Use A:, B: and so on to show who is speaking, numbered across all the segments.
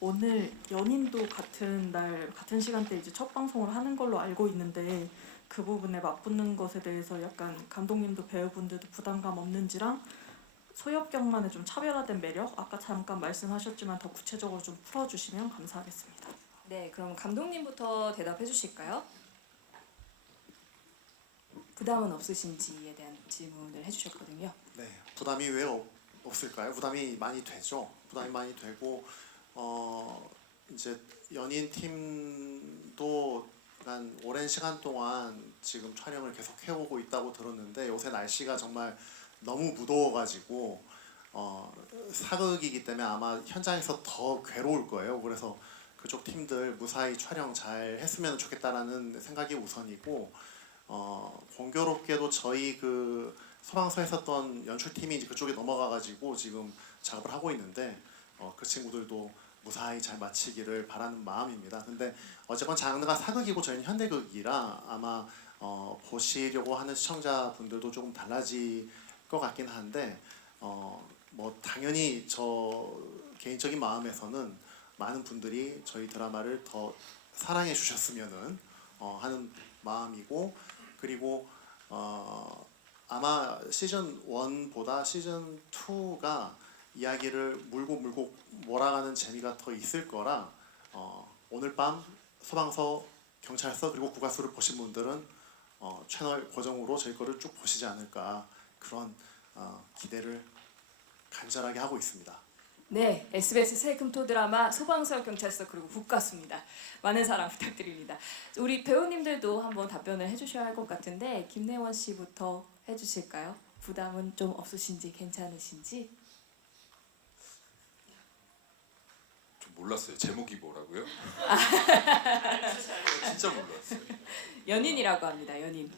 A: 오늘 연인도 같은 날 같은 시간대 이제 첫 방송을 하는 걸로 알고 있는데 그 부분에 맞붙는 것에 대해서 약간 감독님도 배우분들도 부담감 없는지랑 소엽경만의 좀 차별화된 매력 아까 잠깐 말씀하셨지만 더 구체적으로 좀 풀어주시면 감사하겠습니다.
B: 네, 그럼 감독님부터 대답해 주실까요? 부담은 없으신지에 대한 질문을 해주셨거든요.
C: 네, 부담이 왜 없, 없을까요? 부담이 많이 되죠. 부담이 많이 되고 어 이제 연인 팀도 한 오랜 시간 동안 지금 촬영을 계속 해오고 있다고 들었는데 요새 날씨가 정말 너무 무더워가지고 어 사극이기 때문에 아마 현장에서 더 괴로울 거예요. 그래서 그쪽 팀들 무사히 촬영 잘 했으면 좋겠다라는 생각이 우선이고 어 공교롭게도 저희 그 소방서 했었던 연출팀이 이제 그쪽에 넘어가가지고 지금 작업을 하고 있는데 어, 그 친구들도 무사히 잘 마치기를 바라는 마음입니다. 근데 어쨌건 장르가 사극이고 저희는 현대극이라 아마 어, 보시려고 하는 시청자분들도 조금 달라질 것 같긴 한데 어, 뭐 당연히 저 개인적인 마음에서는 많은 분들이 저희 드라마를 더 사랑해 주셨으면은 어, 하는 마음이고 그리고 어, 아마 시즌 1보다 시즌 2가 이야기를 물고 물고 몰아가는 재미가 더 있을 거라 어, 오늘 밤 소방서 경찰서 그리고 국가수를 보신 분들은 어, 채널 고정으로 저희 거를 쭉 보시지 않을까 그런 어, 기대를 간절하게 하고 있습니다.
B: 네, SBS 새금토 드라마 소방서 경찰서 그리고 국가수입니다. 많은 사랑 부탁드립니다. 우리 배우님들도 한번 답변을 해주셔야 할 것 같은데 김래원 씨부터 해주실까요? 부담은 좀 없으신지 괜찮으신지?
D: 좀 몰랐어요. 제목이 뭐라고요? 진짜 몰랐어요.
B: 연인이라고 합니다. 연인.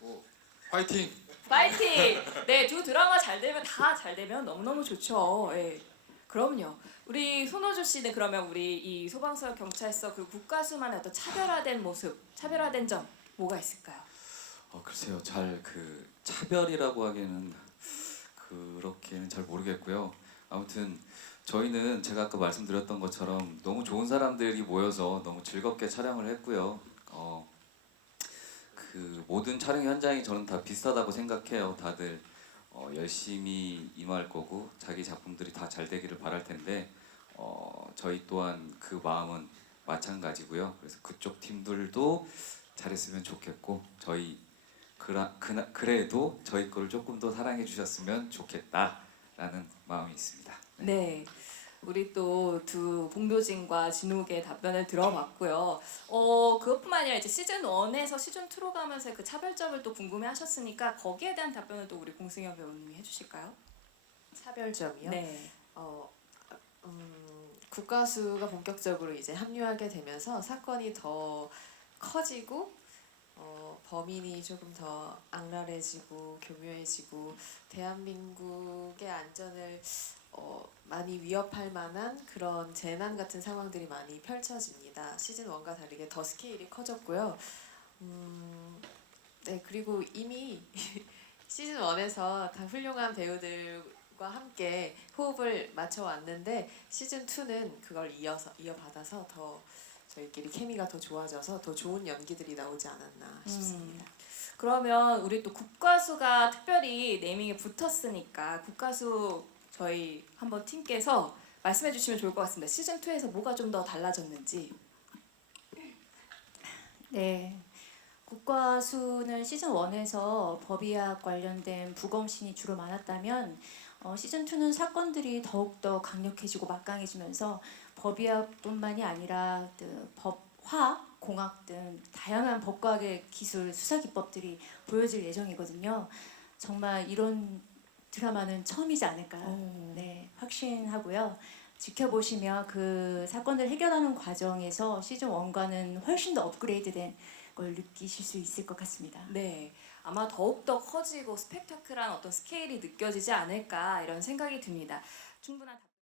D: 어, 화이팅!
B: 파이팅! 네, 두 드라마 잘 되면 다 잘 되면 너무너무 좋죠. 예. 그럼요. 우리 손호주 씨는 그러면 우리 이 소방서 경찰서 그리고 국가수만의 어떤 차별화된 모습, 차별화된 점 뭐가 있을까요?
E: 어, 글쎄요, 잘 그 차별이라고 하기에는 그렇게는 잘 모르겠고요. 아무튼 저희는 제가 아까 말씀드렸던 것처럼 너무 좋은 사람들이 모여서 너무 즐겁게 촬영을 했고요. 어, 그 모든 촬영 현장이 저는 다 비슷하다고 생각해요. 다들 어, 열심히 임할 거고 자기 작품들이 다 잘 되기를 바랄 텐데 어, 저희 또한 그 마음은 마찬가지고요. 그래서 그쪽 팀들도 잘했으면 좋겠고 저희 그라, 그나, 그래도 저희 거를 조금 더 사랑해 주셨으면 좋겠다 라는 마음이 있습니다.
B: 네. 우리 또 두 공효진과 진욱의 답변을 들어봤고요. 어, 그것뿐만 아니라 이제 시즌 1에서 시즌 2로 가면서 그 차별점을 또 궁금해 하셨으니까 거기에 대한 답변을 또 우리 공승현 배우님이 해 주실까요?
F: 차별점이요.
B: 네.
F: 어, 음, 국가수가 본격적으로 이제 합류하게 되면서 사건이 더 커지고 어, 범인이 조금 더 악랄해지고 교묘해지고 대한민국의 안전을 어, 많이 위협할 만한 그런 재난 같은 상황들이 많이 펼쳐집니다. 시즌 1과 다르게 더 스케일이 커졌고요. 음, 네 그리고 이미 시즌 1에서 다 훌륭한 배우들과 함께 호흡을 맞춰 왔는데 시즌 2는 그걸 이어서 이어받아서 더 저희끼리 케미가 더 좋아져서 더 좋은 연기들이 나오지 않았나 싶습니다.
B: 그러면 우리 또 국가수가 특별히 네이밍에 붙었으니까 국가수 저희 한번 팀께서 말씀해 주시면 좋을 것 같습니다. 시즌 2에서 뭐가 좀 더 달라졌는지.
G: 네. 국과수는 시즌 1에서 법의학 관련된 부검신이 주로 많았다면 어, 시즌 2는 사건들이 더욱더 강력해지고 막강해지면서 법의학뿐만이 아니라 그 법화, 공학 등 다양한 법과학의 기술 수사 기법들이 보여질 예정이거든요. 정말 이런 드라마는 처음이지 않을까 네, 확신하고요. 지켜보시면 그 사건을 해결하는 과정에서 시즌 1과는 훨씬 더 업그레이드된 걸 느끼실 수 있을 것 같습니다.
B: 네. 아마 더욱더 커지고 스펙타클한 어떤 스케일이 느껴지지 않을까 이런 생각이 듭니다. 충분한 답-